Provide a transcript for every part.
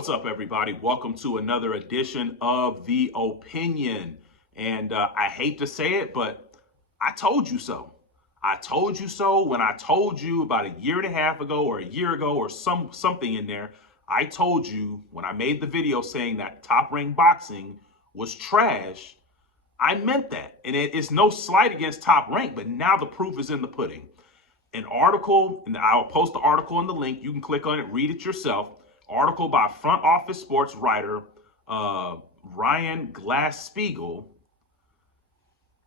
What's up, everybody? Welcome to another edition of The Opinion. And I hate to say it, but I told you so. I told you so when I told you about a year and a half ago or a year ago or something in there. I told you when I made the video saying that Top Rank Boxing was trash. I meant that. And it's no slight against Top Rank, but now the proof is in the pudding. An article, and I'll post the article in the link. You can click on it, read it yourself. Article by Front Office Sports writer Ryan Glass-Steagall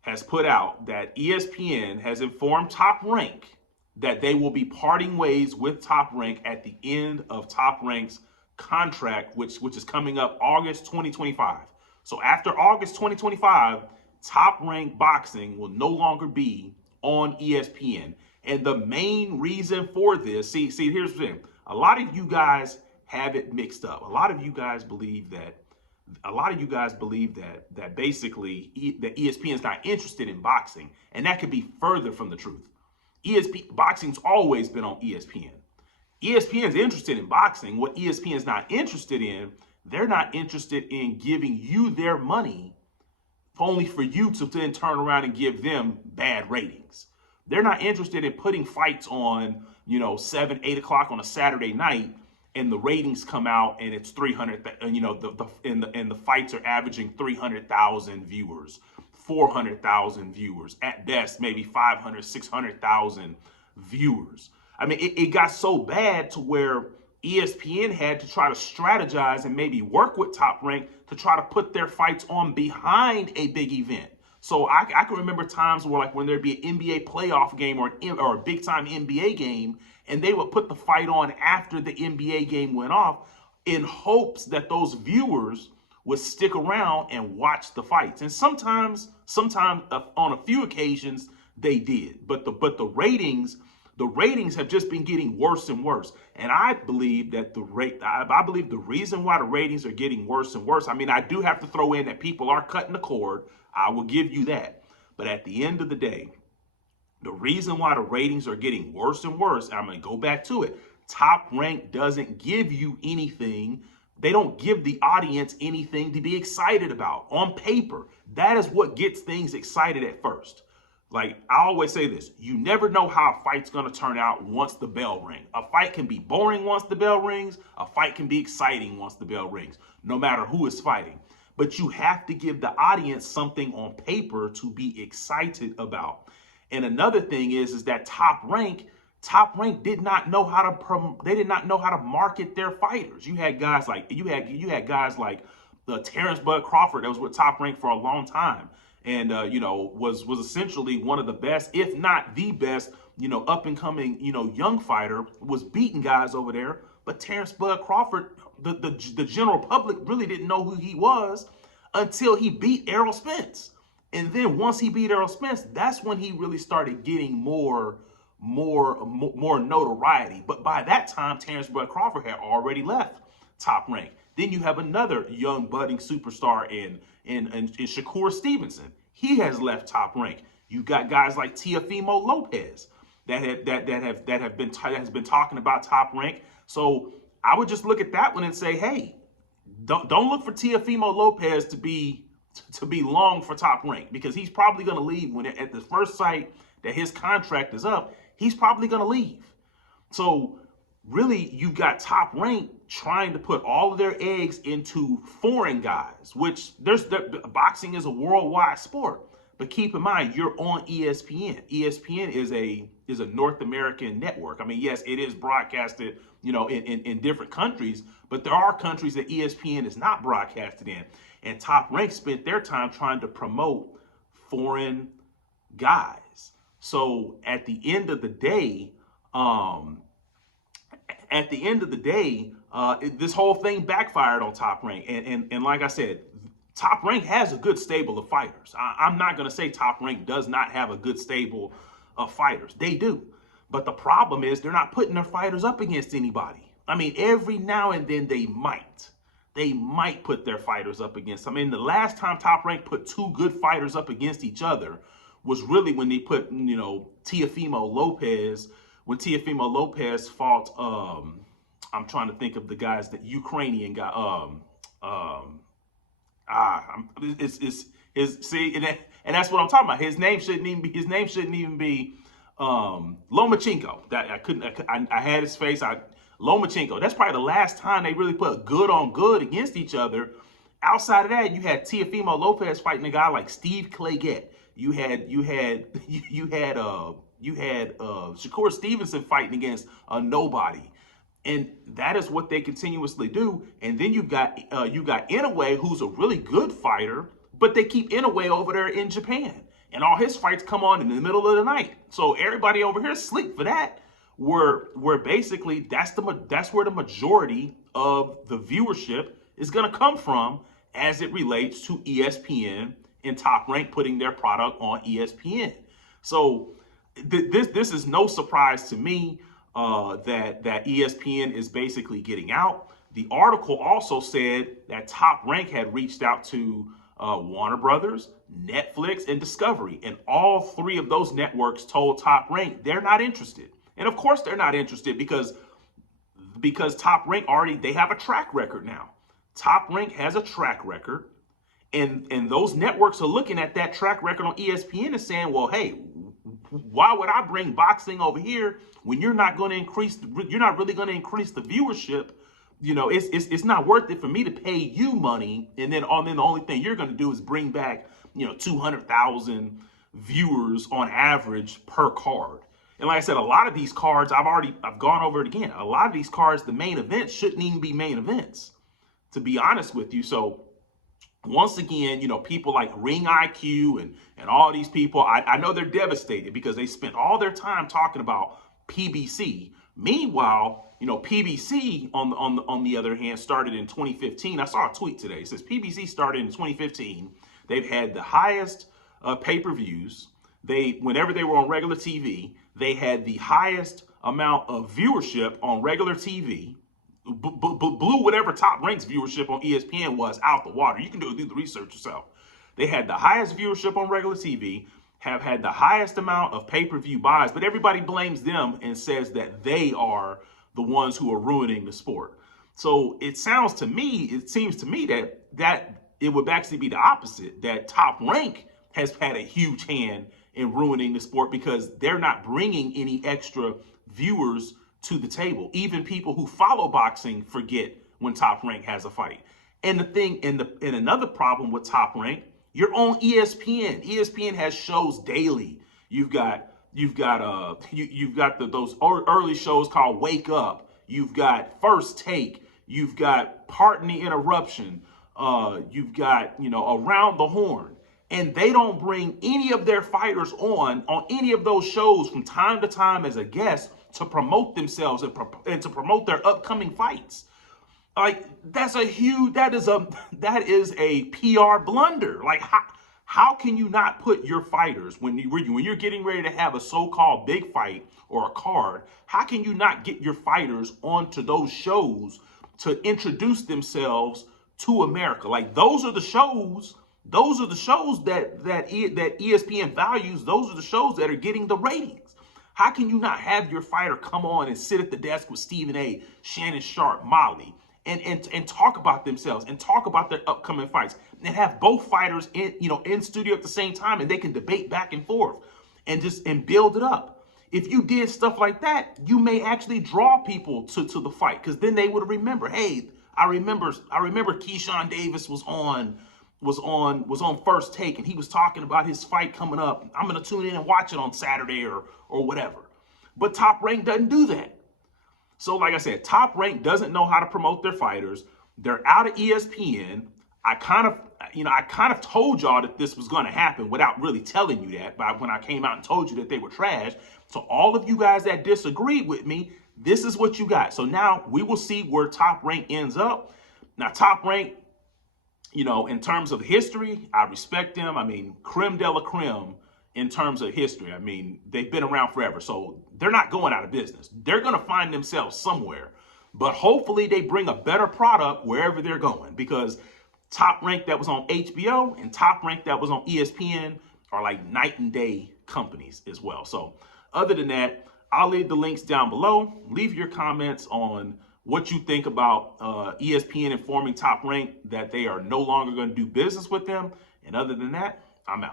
has put out that ESPN has informed Top Rank that they will be parting ways with Top Rank at the end of Top Rank's contract, which is coming up August 2025. So after August 2025, Top Rank Boxing will no longer be on ESPN. And the main reason for this, see, here's the thing. A lot of you guys have it mixed up. A lot of you guys believe that basically that ESPN is not interested in boxing, and that could be further from the truth. Boxing's always been on ESPN. ESPN is interested in boxing. What ESPN is not interested in, they're not interested in giving you their money only for you to then turn around and give them bad ratings. They're not interested in putting fights on, 7, 8 o'clock on a Saturday night, and the ratings come out and it's 300, and the fights are averaging 300,000 viewers, 400,000 viewers, at best maybe 500, 600,000 viewers. I mean, it got so bad to where ESPN had to try to strategize and maybe work with Top Rank to try to put their fights on behind a big event. So I can remember times where, like, when there'd be an NBA playoff game or a big time NBA game, and they would put the fight on after the NBA game went off in hopes that those viewers would stick around and watch the fights. And sometimes on a few occasions they did, but the ratings have just been getting worse and worse. And I believe that I believe the reason why the ratings are getting worse and worse, I mean, I do have to throw in that people are cutting the cord. I will give you that. But at the end of the day, the reason why the ratings are getting worse and worse, and I'm going to go back to it, Top Rank doesn't give you anything. They don't give the audience anything to be excited about on paper. That is what gets things excited at first. Like, I always say this, you never know how a fight's going to turn out once the bell rings. A fight can be boring once the bell rings. A fight can be exciting once the bell rings, no matter who is fighting. But you have to give the audience something on paper to be excited about. And another thing is that Top Rank did not know how to market their fighters. You had guys like Terrence Bud Crawford that was with Top Rank for a long time, and was essentially one of the best, if not the best, up and coming, young fighter, was beating guys over there. But Terrence Bud Crawford, the general public really didn't know who he was until he beat Errol Spence. And then once he beat Errol Spence, that's when he really started getting more notoriety. But by that time, Terrence Bud Crawford had already left Top Rank. Then you have another young budding superstar in Shakur Stevenson. He has left Top Rank. You got guys like Teofimo Lopez that has been talking about Top Rank. So I would just look at that one and say, hey, don't look for Teofimo Lopez to be long for Top Rank, because he's probably going to leave when at the first sight that his contract is up. He's probably going to leave. So really, you've got Top Rank trying to put all of their eggs into foreign guys, which boxing is a worldwide sport. But keep in mind, you're on ESPN. ESPN is a North American network. I mean, yes, it is broadcasted, in different countries, but there are countries that ESPN is not broadcasted in. And Top Rank spent their time trying to promote foreign guys. So at the end of the day, this whole thing backfired on Top Rank. And like I said, Top Rank has a good stable of fighters. I'm not going to say Top Rank does not have a good stable of fighters. They do. But the problem is they're not putting their fighters up against anybody. I mean, every now and then they might put their fighters up against. I mean, the last time Top Rank put two good fighters up against each other was really when they put, Teofimo Lopez, when Teofimo Lopez fought I'm trying to think of the guys, that Ukrainian guy. It's his, see, and that's what I'm talking about. His name shouldn't even be Lomachenko. That I had his face. Lomachenko. That's probably the last time they really put good on good against each other. Outside of that, you had Teofimo Lopez fighting a guy like Steve Claggett. You had Shakur Stevenson fighting against a nobody. And that is what they continuously do. And then you got Inoue, who's a really good fighter, but they keep Inoue over there in Japan, and all his fights come on in the middle of the night. So everybody over here is sleep for that. Where basically that's where the majority of the viewership is going to come from, as it relates to ESPN and Top Rank putting their product on ESPN. So this is no surprise to me that ESPN is basically getting out. The article also said that Top Rank had reached out to Warner Brothers, Netflix, and Discovery, and all three of those networks told Top Rank they're not interested. And of course they're not interested because Top Rank they have a track record now. Top Rank has a track record, and those networks are looking at that track record on ESPN and saying, well, hey, why would I bring boxing over here when you're not really going to increase the viewership? It's not worth it for me to pay you money, and then the only thing you're going to do is bring back 200,000 viewers on average per card. And like I said, a lot of these cards, I've gone over it again. A lot of these cards, the main events shouldn't even be main events, to be honest with you. So once again, people like Ring IQ and all these people, I know they're devastated because they spent all their time talking about PBC. Meanwhile, PBC on the other hand started in 2015. I saw a tweet today. It says PBC started in 2015. They've had the highest pay-per-views. Whenever they were on regular TV, they had the highest amount of viewership on regular TV. Blew whatever Top Rank's viewership on ESPN was out the water. You can do the research yourself. They had the highest viewership on regular TV, have had the highest amount of pay-per-view buys, but everybody blames them and says that they are the ones who are ruining the sport. So it seems to me that it would actually be the opposite, that Top Rank has had a huge hand in ruining the sport because they're not bringing any extra viewers to the table. Even people who follow boxing forget when Top Rank has a fight. And another problem with Top Rank, you're on ESPN. ESPN has shows daily. You've got those early shows called Wake Up. You've got First Take. You've got Pardon the Interruption. You've got Around the Horn. And they don't bring any of their fighters on any of those shows from time to time as a guest to promote themselves and to promote their upcoming fights. Like, that is a PR blunder. Like, how can you not put your fighters when you're getting ready to have a so-called big fight or a card? How can you not get your fighters onto those shows to introduce themselves to America? Like, those are the shows that ESPN values. Those are the shows that are getting the ratings. How can you not have your fighter come on and sit at the desk with Stephen A., Shannon Sharp, Molly, and talk about themselves and talk about their upcoming fights, and have both fighters in studio at the same time, and they can debate back and forth and build it up? If you did stuff like that, you may actually draw people to the fight, because then they would remember, hey, I remember Keyshawn Davis was on First Take, and he was talking about his fight coming up. I'm going to tune in and watch it on Saturday or whatever. But Top Rank doesn't do that. So like I said, Top Rank doesn't know how to promote their fighters. They're out of ESPN. I kind of told y'all that this was going to happen without really telling you that, but when I came out and told you that they were trash. So all of you guys that disagreed with me, this is what you got. So now we will see where Top Rank ends up. Now, Top Rank, in terms of history, I respect them. I mean, creme de la creme in terms of history. I mean, they've been around forever, so they're not going out of business. They're going to find themselves somewhere, but hopefully they bring a better product wherever they're going, because Top Rank that was on HBO and Top Rank that was on ESPN are like night and day companies as well. So other than that, I'll leave the links down below. Leave your comments on what you think about ESPN informing Top Rank that they are no longer going to do business with them. And other than that, I'm out.